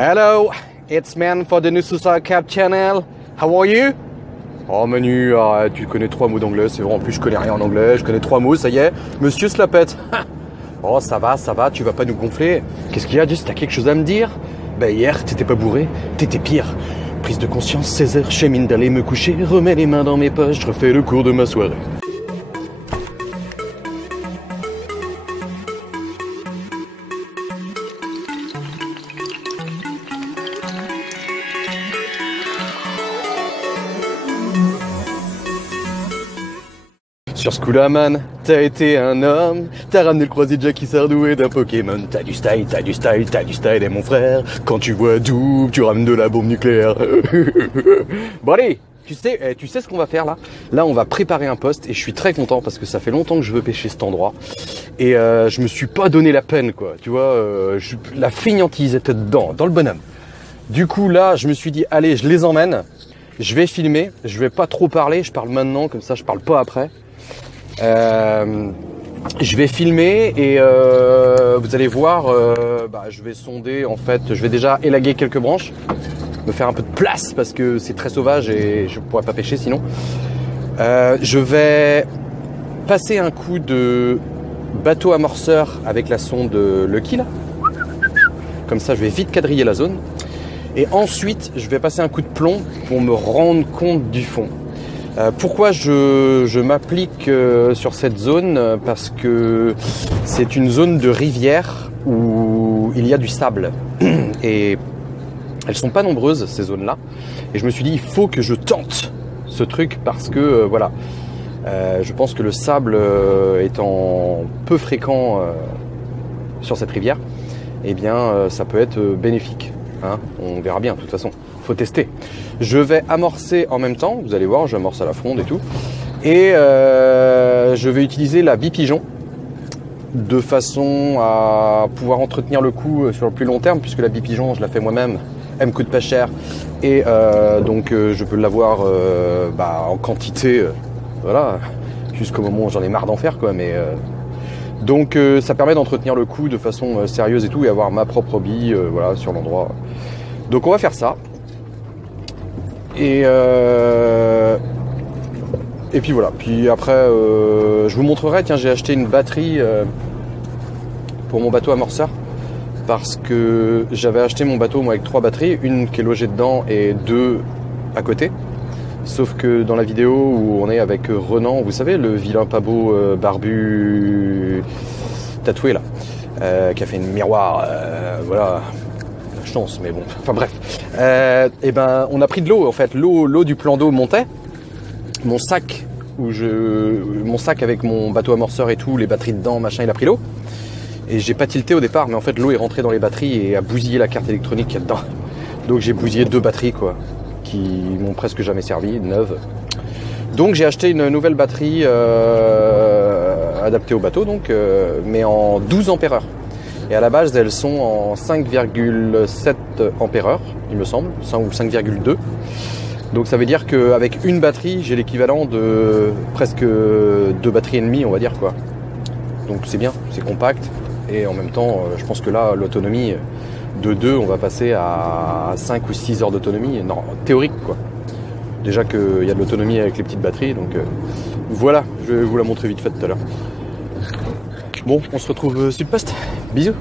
Hello, it's man for the new Suicide Cap channel. How are you? Oh Manu, arrête, tu connais 3 mots d'anglais, c'est vrai, en plus je connais rien en anglais, je connais 3 mots, ça y est, monsieur se la pète. Oh ça va, tu vas pas nous gonfler. Qu'est-ce qu'il y a, juste t'as quelque chose à me dire? Bah hier, t'étais pas bourré, t'étais pire. Prise de conscience, 16h, chemine d'aller me coucher, remets les mains dans mes poches, je refais le cours de ma soirée. Sur ce coup-là, man, t'as été un homme, t'as ramené le croisé de Jackie Sardou et d'un Pokémon. T'as du style, et mon frère, quand tu vois double, tu ramènes de la bombe nucléaire. Bon allez, tu sais ce qu'on va faire là? Là, on va préparer un poste et je suis très content parce que ça fait longtemps que je veux pêcher cet endroit. Et je me suis pas donné la peine, quoi. Tu vois, la friandise était dedans, dans le bonhomme. Du coup, là, je me suis dit, allez, je les emmène, je vais filmer, je vais pas trop parler, je parle maintenant, comme ça je parle pas après. Je vais filmer et vous allez voir, je vais sonder en fait, je vais déjà élaguer quelques branches, me faire un peu de place parce que c'est très sauvage et je ne pourrais pas pêcher sinon. Je vais passer un coup de bateau amorceur avec la sonde Lucky là. Comme ça je vais vite quadriller la zone. Et ensuite je vais passer un coup de plomb pour me rendre compte du fond. Pourquoi je m'applique sur cette zone? Parce que c'est une zone de rivière où il y a du sable et elles sont pas nombreuses ces zones-là. Et je me suis dit il faut que je tente ce truc parce que voilà, je pense que le sable étant peu fréquent sur cette rivière, eh bien ça peut être bénéfique. Hein, on verra bien de toute façon. Faut tester. Je vais amorcer en même temps, vous allez voir, j'amorce à la fronde et tout. Et je vais utiliser la bipigeon de façon à pouvoir entretenir le coup sur le plus long terme, puisque la bipigeon, je la fais moi-même, elle me coûte pas cher. Et donc je peux l'avoir en quantité, voilà, jusqu'au moment où j'en ai marre d'en faire, quoi. Mais donc ça permet d'entretenir le coup de façon sérieuse et tout, et avoir ma propre bille, voilà, sur l'endroit. Donc on va faire ça. Et puis voilà, puis après je vous montrerai, tiens j'ai acheté une batterie pour mon bateau amorceur parce que j'avais acheté mon bateau moi avec 3 batteries, une qui est logée dedans et 2 à côté. Sauf que dans la vidéo où on est avec Renan, vous savez le vilain pas beau barbu tatoué là, qui a fait une miroir, voilà. Chance, mais bon, enfin bref. Et ben, on a pris de l'eau en fait. L'eau du plan d'eau montait. Mon sac avec mon bateau amorceur et tout, les batteries dedans, machin, il a pris l'eau. Et j'ai pas tilté au départ, mais en fait l'eau est rentrée dans les batteries et a bousillé la carte électronique qu'il y a dedans. Donc j'ai bousillé 2 batteries quoi, qui m'ont presque jamais servi, neuves. Donc j'ai acheté une nouvelle batterie adaptée au bateau, donc, mais en 12 ampères-heure. Et à la base, elles sont en 5,7 ampères-heure, il me semble, ou 5,2. Donc ça veut dire qu'avec une batterie, j'ai l'équivalent de presque 2 batteries et demie, on va dire quoi. Donc c'est bien, c'est compact. Et en même temps, je pense que là, l'autonomie de 2, on va passer à 5 ou 6 heures d'autonomie, non, théorique quoi. Déjà qu'il y a de l'autonomie avec les petites batteries, donc voilà, je vais vous la montrer vite fait tout à l'heure. Bon, on se retrouve sur le poste. Bisous.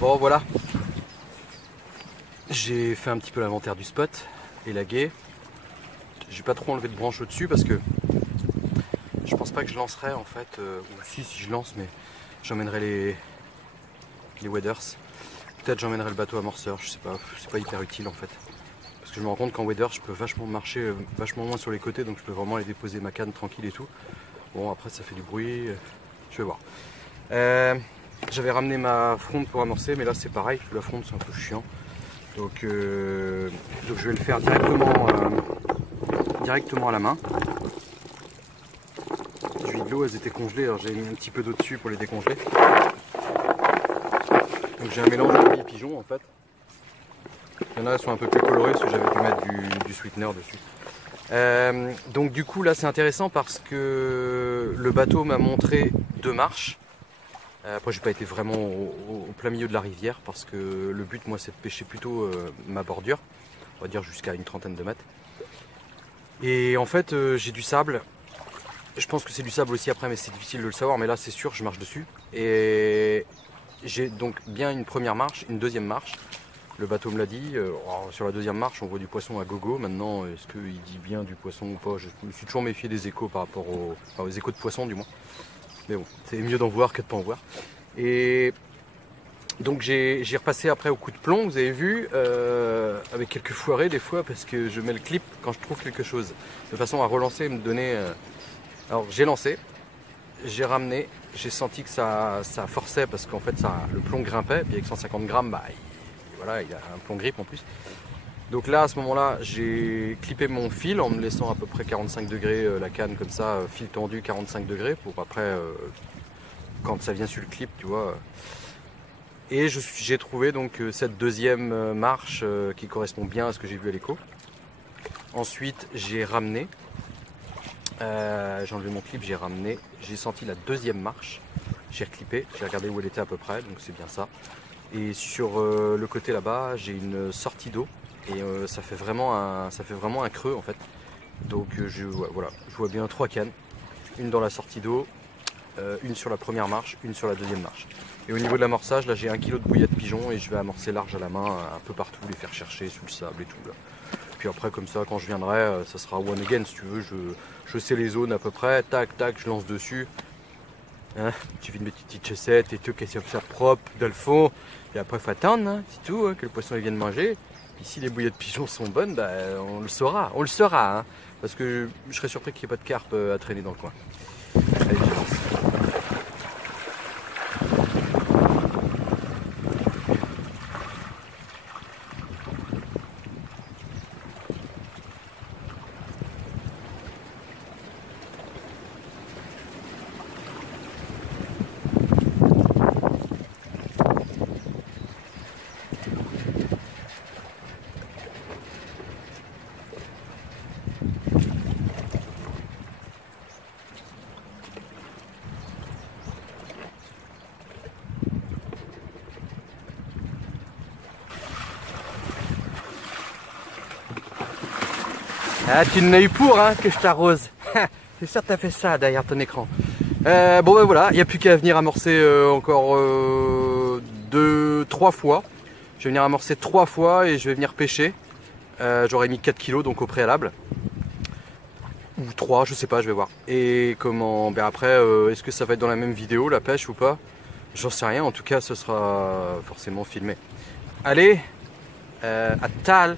Bon voilà, j'ai fait un petit peu l'inventaire du spot, élagué. J'ai pas trop enlevé de branches au-dessus parce que je pense pas que je lancerai en fait, ou si je lance, mais j'emmènerai les waders. Peut-être j'emmènerai le bateau amorceur, je sais pas, c'est pas hyper utile en fait. Parce que je me rends compte qu'en waders je peux vachement marcher, vachement moins sur les côtés, donc je peux vraiment aller déposer ma canne tranquille et tout. Bon après ça fait du bruit, je vais voir. J'avais ramené ma fronde pour amorcer, mais là c'est pareil, la fronde c'est un peu chiant. Donc je vais le faire directement à la main. Du l'eau, elles étaient congelées, alors j'ai mis un petit peu d'eau dessus pour les décongeler. Donc j'ai un mélange de billes pigeons en fait. Il y en a qui sont un peu plus colorées parce que j'avais dû mettre du sweetener dessus. Donc du coup là c'est intéressant parce que le bateau m'a montré 2 marches. Après j'ai pas été vraiment au plein milieu de la rivière parce que le but moi c'est de pêcher plutôt ma bordure, on va dire jusqu'à une trentaine de mètres. Et en fait j'ai du sable, je pense que c'est du sable aussi après mais c'est difficile de le savoir, mais là c'est sûr je marche dessus. Et j'ai donc bien une première marche, une deuxième marche, le bateau me l'a dit, sur la deuxième marche on voit du poisson à gogo. Maintenant est-ce qu'il dit bien du poisson ou pas, je me suis toujours méfié des échos par rapport aux échos de poisson du moins. Mais bon, c'est mieux d'en voir que de pas en voir. Et donc j'ai repassé après au coup de plomb, vous avez vu, avec quelques foirées des fois, parce que je mets le clip quand je trouve quelque chose, de façon à relancer et me donner... Alors j'ai lancé, j'ai ramené, j'ai senti que ça forçait, parce qu'en fait le plomb grimpait, puis avec 150 grammes, bah, voilà, il y a un plomb grip en plus. Donc là, à ce moment-là, j'ai clippé mon fil en me laissant à peu près 45 degrés la canne comme ça, fil tendu 45 degrés pour après, quand ça vient sur le clip, tu vois. Et j'ai trouvé donc cette deuxième marche qui correspond bien à ce que j'ai vu à l'écho. Ensuite, j'ai ramené, j'ai enlevé mon clip, j'ai ramené, j'ai senti la deuxième marche, j'ai reclippé, j'ai regardé où elle était à peu près, donc c'est bien ça. Et sur le côté là-bas, j'ai une sortie d'eau. Et ça fait vraiment un creux en fait. Donc voilà, je vois bien 3 cannes, une dans la sortie d'eau, une sur la première marche, une sur la deuxième marche. Et au niveau de l'amorçage, là j'ai 1 kg de bouillette pigeon et je vais amorcer large à la main un peu partout, les faire chercher sous le sable et tout là. Puis après comme ça, quand je viendrai, ça sera one again si tu veux, je sais les zones à peu près, tac tac, je lance dessus. Hein, tu fais une petite chaussette et tout, question ça propre dans le fond. Et après il faut attendre, hein, c'est tout, hein, que le poisson il vienne manger. Si les bouillettes pigeons sont bonnes, bah, on le saura, hein, parce que je serais surpris qu'il n'y ait pas de carpe à traîner dans le coin. Allez, j'avance. Ah, tu n'as eu pour hein, que je t'arrose. C'est sûr que t'as fait ça derrière ton écran. Bon ben voilà, il n'y a plus qu'à venir amorcer encore 3 fois. Je vais venir amorcer 3 fois et je vais venir pêcher. J'aurais mis 4 kilos donc au préalable. Ou 3, je sais pas, je vais voir. Et comment, ben après, est-ce que ça va être dans la même vidéo la pêche ou pas? J'en sais rien, en tout cas ce sera forcément filmé. Allez, à tal.